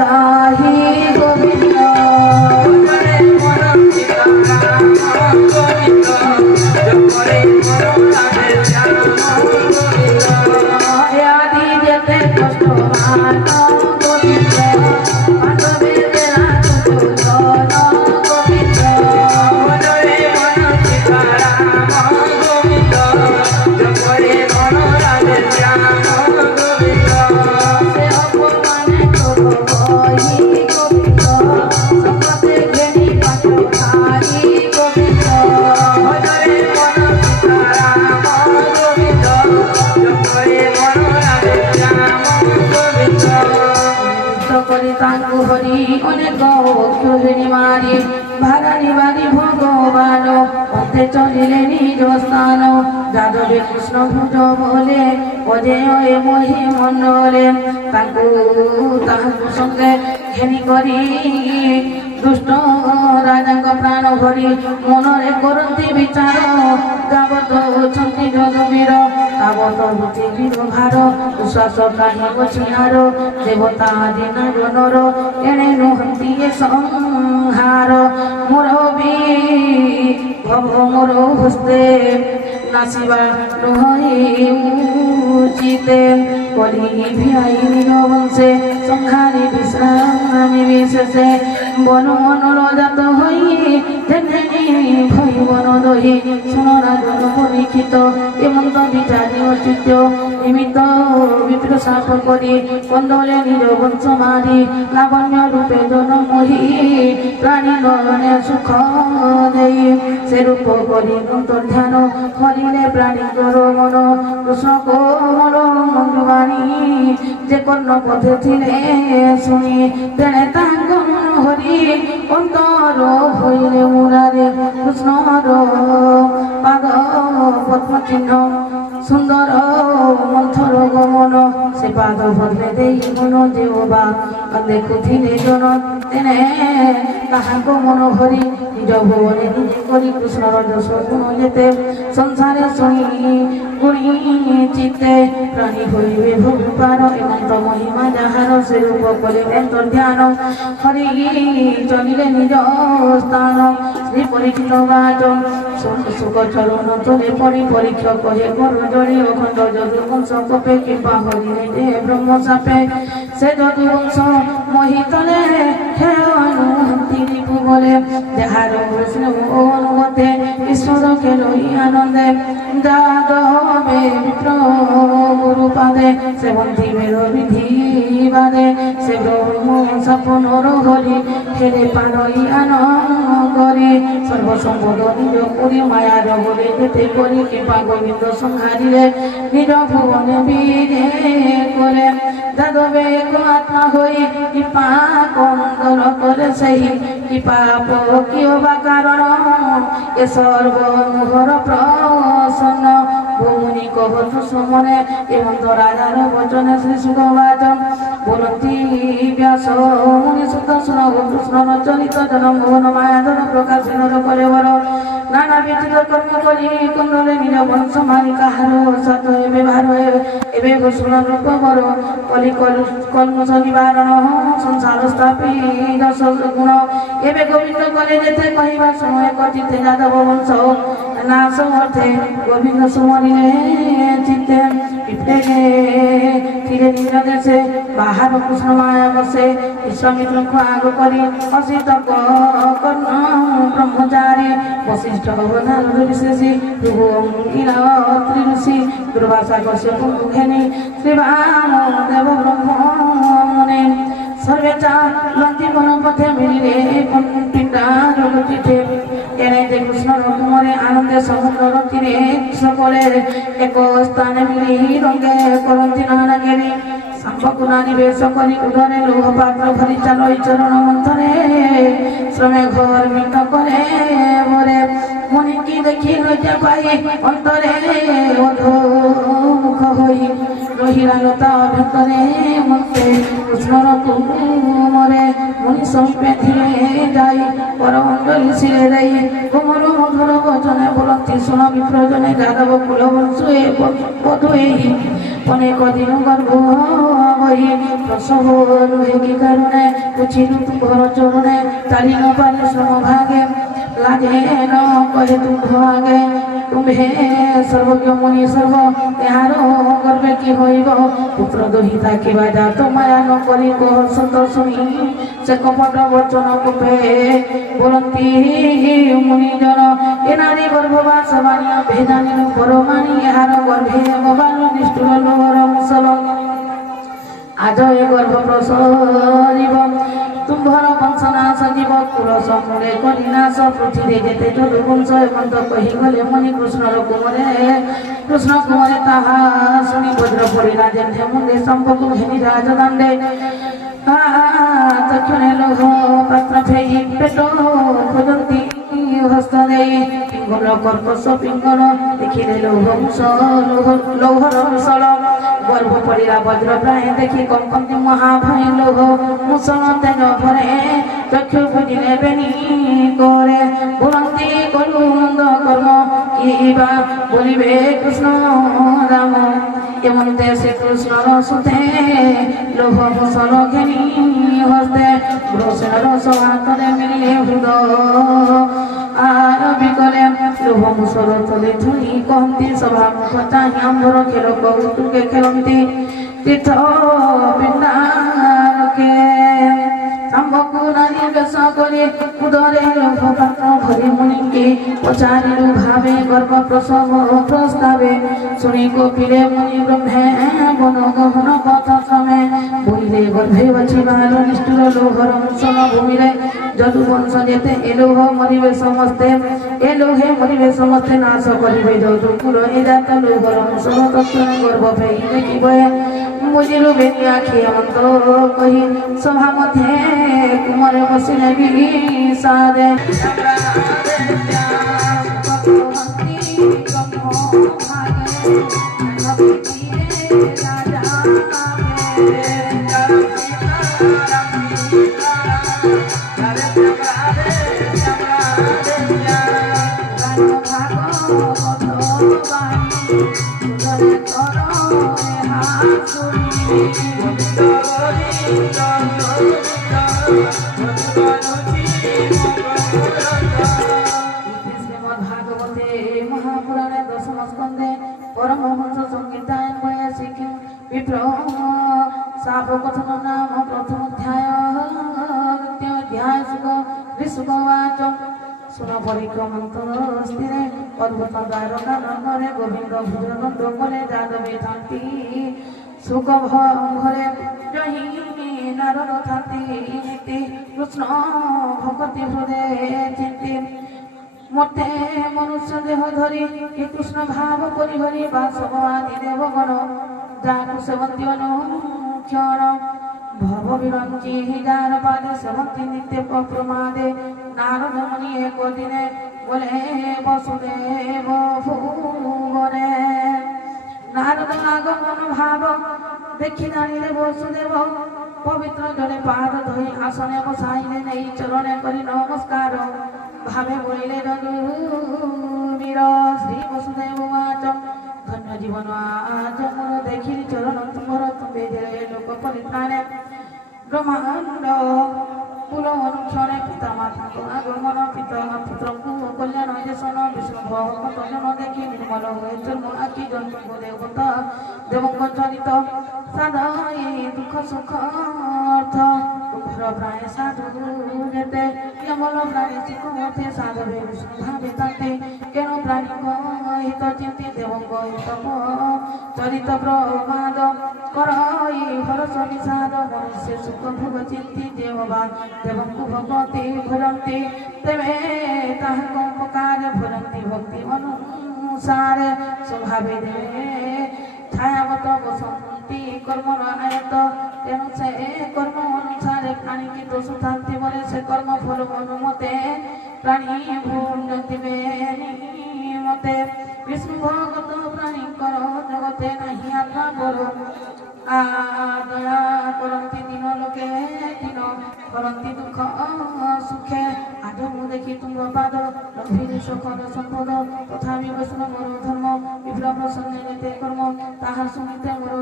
তাহি গোবিন্দ আদি যেতে কষ্ট মান গোবিন্দ পাণ্ডবের বেলা গোবিন্দ সে অপমানে গোবিন্দ সপতে ঘেনি পাঠ খাই গোবিন্দ করে তাঙ্কু হরি অনেক অক্ষুহিণী মারি ভারানি বাড়ি ভগবান পথে চলিলে নিজ স্থান যাদবে কৃষ্ণ ভুজ বলে অজেয় মহি মণ্ডলে তাঙ্কু তাহাঙ্কু সঙ্গে ঘেনি করি দুষ্ট রাজাঙ্ক প্রাণ ভরি মନରେ করন্তি বিচার যাবত অଛନ୍ତି যদবীর তাবত ভূতি বীর ভার উশ্বাস কাহি বছিনার দেবতা দিনা জনর এণে নুহନ୍ତି সংহার মোর বি ভব মোর হস্তে নাসিবা নহই উচিতে কলি ভিআই বংশে সংহারি বিশ্রামি বিশেষে বন মনোরজাত হই ভৈ বন দহি শুনরা জন পরীক্ষিত এমন্ত বিচারি অচিত্য নিমিত্ত বিপ্র সাপ করি কন্দলে নিজ বংশ মারি লাবণ্য রূপে জন মোহি প্রাণী নয়নে সুখ দেই সে রূপ করি অন্তর্ধ্যান হরিলে প্রাণী কর মন কৃষ্ণ কোমল মঞ্জুবাণী যে কর্ণ পথে ছিলে শুনি তেনে তাঙ্গ হরি অন্তর হইলে মুরারে কৃষ্ণর পাদ পদ্ম চিহ্ন সুন্দর মন্থর গমন সে পাদ ভদ্রে দেই মন যেবা দেখুଥିଲେ জন তেনে তাহাঙ্ক মন হরি নিজ ভুবনে নিজে করি কৃষ্ণর যশ গুণ যেতে সংসারে শুনি গুণী চিত্তে প্রাণী হইবে ভূপার এমন্ত মহিমা যাহার সে রূপ কলে অন্তর্ধ্যান হরি চলিলে নিজ স্থান শ্রী পরীক্ষিত বাচ সুখ চরণ তোলে পরি পরীক্ষা কহে কর জড়ি অখণ্ড যদুবংশ কপে কিংবা হরি নিজে ব্রহ্ম সাপে সে যদুবংশ মহিতলে হে অনুহন্তি রিপু বলে যাহার কৃষ্ণ অনুগতে ঈশ্বরকে লই আনন্দে যাদবে বিপ্র গুরু পাদে সে বন্ধি বেদ বিধি বাদে সে ব্রহ্ম সপনর হরি হেরে পারই আন করে সর্বসম্পদ নিজ করি মায়া জগরে যেতে করি কৃপা গোবিন্দ সংহারিলে নিজ ভুবনে বীরে করে যাদবে এক আত্মা হই কৃপা কন্দন করে সেই কৃপা কিয় বা কারণ এ সর্বমোহর প্রসন্ন ভৌমনি কহত সমনে এমন্ত রাজার বচনে শ্রী সুখবাচন বলতি ব্যাস মুনি সুত শুনব কৃষ্ণ চলিত জনমোহন মায়াধর প্রকাশিনর করে বর নানা বিচিত কর্ম করি কুণ্ডলে নিজ বংশ মারি কাহার সত ব্যবহার এবে ঘোষণ রূপ বর কলি কলমুষ নিবারণ সংসার স্থাপি দশ গুণ এবে গোবিন্দ করে যেতে কহিবা সময় কটিতে যাদব বংশ নাশ অর্থে গোবিন্দ সুমরিলে চিত্তে পিপড়ে তীরে নিজ দেশে বাহার কৃষ্ণ মায়া বসে বিশ্বমিত্রଙ୍କୁ আগ କରି অসিত কর্ণ ব্রহ্মচারী বশিষ্ঠ অবধান বিশেষী ভৃগু অঙ্গিরা অত্রি ঋষি দুর্বাসা কশ্যপ মুখেনি শ্রী বামদেব ব্রহ্ম মুনে সর্বে চালন্তি কোন পথে মিলিলে পিণ্ডা যোগ চিঠে এনে যে কৃষ্ণর কুমরে আনন্দে সমুদ্র তীরে সকলে এক স্থানে মিলি রঙ্গে করন্তি নানা গেরি সম্পকুনা নিবেশ করি উদরে লোহ পাত্র ভরি চালই চরণ মন্থনে শ্রমে ঘর মিত করে ভরে মনে কি দেখি লজ্জা পাই অন্তরে অধোমুখ হই রহিলা লতা ভিতরে মতে কৃষ্ণর কুমরে মুনি সমীপে ধীরে যাই পরমণ্ডলী শিরে দেই কোমল মধুর বচনে বলନ୍ତି শুণ বিপ্রজনে যাদব কুলবংশে বধূয়ে অনেক দিন গর্ভ বহি প্রসব নুহে কি কারণে পুছিলু তুম্ভর চরণে চালি ন পারি শ্রম ভাগে লাগে ন কহে তুম্ভ আগে तुम्हे सर्वज्ञ मुनि सर्व यार गर्वे की होइब पुत्र दोहिता की बाजा तो माया न करी को सत सुनी से कपट वचन कुपे बोलती मुनि जन ए नारी गर्भवास बाणी भेदानी परमाणी यार गर्भे भगवान निष्ठुर लोहरम सल आज ए गर्भ प्रसरिब तुम्भर वंशनाश जीव कुल समूले कलिनाश पृथ्वी जेते चतुर्वंश एमंत कही गले मुनि कृष्णर कुमरे कृष्ण कुमरे ताहा शुणी वज्र पड़िला जेठे मुंडे संपक घेनी राजदंडे तक्षणे लोह पात्र फेई पेट खोजंती हस्त देई पिंगल कर्कश पिंगल देखिले लौहर मुसल गर्भ पड़िला वज्र प्राय देखी कंपंती महाभय लोह मुसल तेज भरे चक्षु बुझिले बेनी करे बोलती कलु मन्द कर्म किबा बोलिबे कृष्ण राम एमन्ते श्री कृष्ण सुते लोह मुसल घेनी हस्ते ब्रोसेन रस हातरे मिलिले हृदय आरबी करे लोह मुसल तले धुनी कहती सभा मुख चाहि आम्भर खेल कौतुके खेलती तीर्थ पिंडाके आम्भकु नारी बेश करे उदरे लोह पात्र भरे मुनिके पचारिलु भावे गर्भ प्रसव प्रस्तावे शुणी कपिले मुनि ब्रह्मे बन गहन पथ श्रमे बोलिले गर्भे बछि बाल निष्ठुर लोहर मुसल भूमिरे যদুবংশ যেতে এলোহ মরিবে সমস্তে এলোহে মরিবে সমস্তে নাশ করিবে যদুকুল এ জাত লোহর মুসল তৎক্ষণে গর্ভ পেই দেখিবে বুঝিলু বেনি আখি অন্ত কহি সভা মধ্যে কুমারে বসিলে বিষাদে श्रीमद्भागवते महापुराणे दशम स्कंदे परमहंस संहितायां वैयासिक विप्र शाप कथन नाम प्रथम अध्याय द्वितीय अध्याय ऋषभवाच सुन परिक्रमंत स्थिरे अद्भुत द्वारका नगरे गोविंद भुजदंड करे जादवे थांती सुख घरे जही नारद थांती नीति कृष्ण भगति हृदय चिंती मते मनुष्य देह धरी कि कृष्ण भाव परिहरी बासव आदि देवगण जानु सेवन्ति अनुक्षण भव विरंची जार पादे सेवन्ति नित्य प्रमादे नारद मुनि एक दिने बोले वसुदेव भुवने नारद आगमन भाव देखि जानिले वसुदेव पवित्र जले पाद धोई आसने बसाइले नहीं चरणे करी नमस्कार भावे बोलिले रघुवीर श्री वसुदेव वाच धन्य जीवन आज मोर देखिली चरण तुमर तुम्बे दिले लोक परित्राणे ब्रह्मांड कुल अनुक्षणे पिता माता आगमन पिता पुत्र कल्याण देशन विष्णु भक्त जन देखी निर्मल हुए जन्म आखि जन्म देवता देवंग चरित साधाई दुख सुख अर्थ तुम्हार प्राय साधु जेते केवल प्राणी सुखमते साधवे विष्णु भावे ताते केन प्राणी हित चिंती देवंग हित चरित प्रमाद करई हरस निषाद मनुष्य सुख भोग चिंती देववा देवंकु भगवती भजन्ति तेमे ताहाक उपकार भजन्ति भक्ति अनुसार स्वभावे देवे छायावत बसन्ति कर्मर आयत तेणु से कर्म अनुसार प्राणी की दोष थांति बले से कर्म फल अनुमते प्राणी भूंजन्ति मते विष्णु भगत प्राणी कर जगते नहीं आत्मा बोलो आ दया करन्ति दिन लोके दिन କରନ୍ତି ଦୁଃଖ ସୁଖେ ଆଜ ମୁଁ ଦେଖି ତୁଙ୍ଗ ପାଦ ଲଭିଲି সকল সম্পদ তথাপি বৈষ্ণব মোর ধর্ম বিপ্লব সন্ন্যাসে কর্ম তাহার শুনিতে মোর